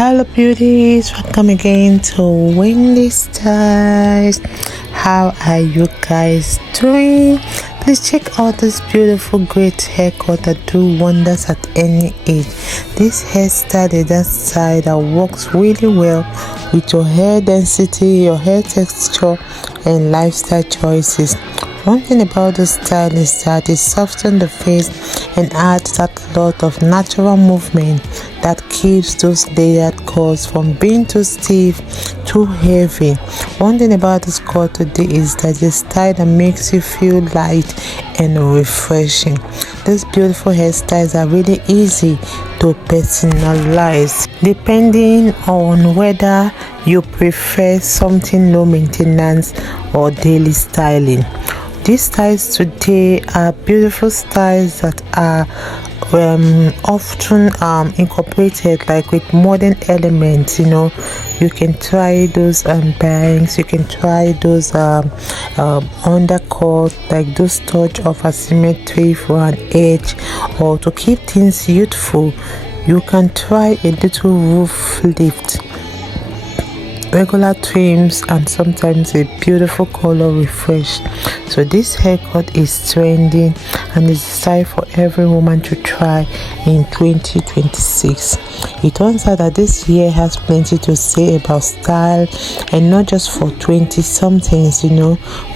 Hello beauties, welcome again to Wendy Styles. How are you guys doing? Please check out this beautiful great haircut that do wonders at any age. This hairstyle is that style that works really well with your hair density, your hair texture and lifestyle choices. One thing about this style is that it softens the face and adds that lot of natural movement that keeps those layered curls from being too stiff, too heavy. One thing about this cut today is that the style that makes you feel light and refreshing. These beautiful hairstyles are really easy to personalize depending on whether you prefer something low maintenance or daily styling. These styles today are beautiful styles that are often incorporated like with modern elements. You can try those bangs, you can try those undercut, like those touch of asymmetry for an edge, or to keep things youthful you can try a little roof lift, regular trims, and sometimes a beautiful color refresh. So this haircut is trending and is style for every woman to try in 2026. It turns out that this year has plenty to say about style, and not just for 20 somethings,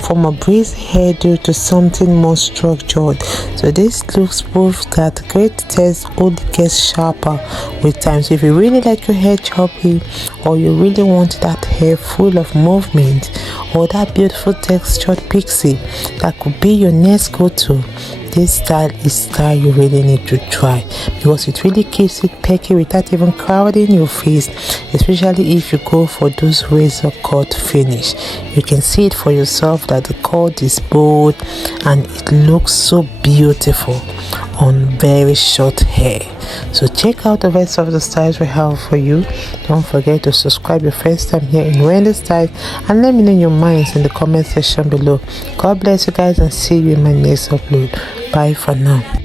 from a breezy hairdo to something more structured. So this looks proof that great taste only gets sharper with time. So if you really like your hair choppy, or you really want that hair full of movement, or that beautiful textured pixie that could be your next go-to, this style is style you really need to try, because it really keeps it perky without even crowding your face, especially if you go for those razor cut finish. You can see it for yourself that the cut is bold and it looks so beautiful on very short hair. So check out the rest of the styles we have for you. Don't forget to subscribe your first time here in Wendy Styles, and let me know your minds in the comment section below. God bless you guys, and see you in my next upload. Bye for now.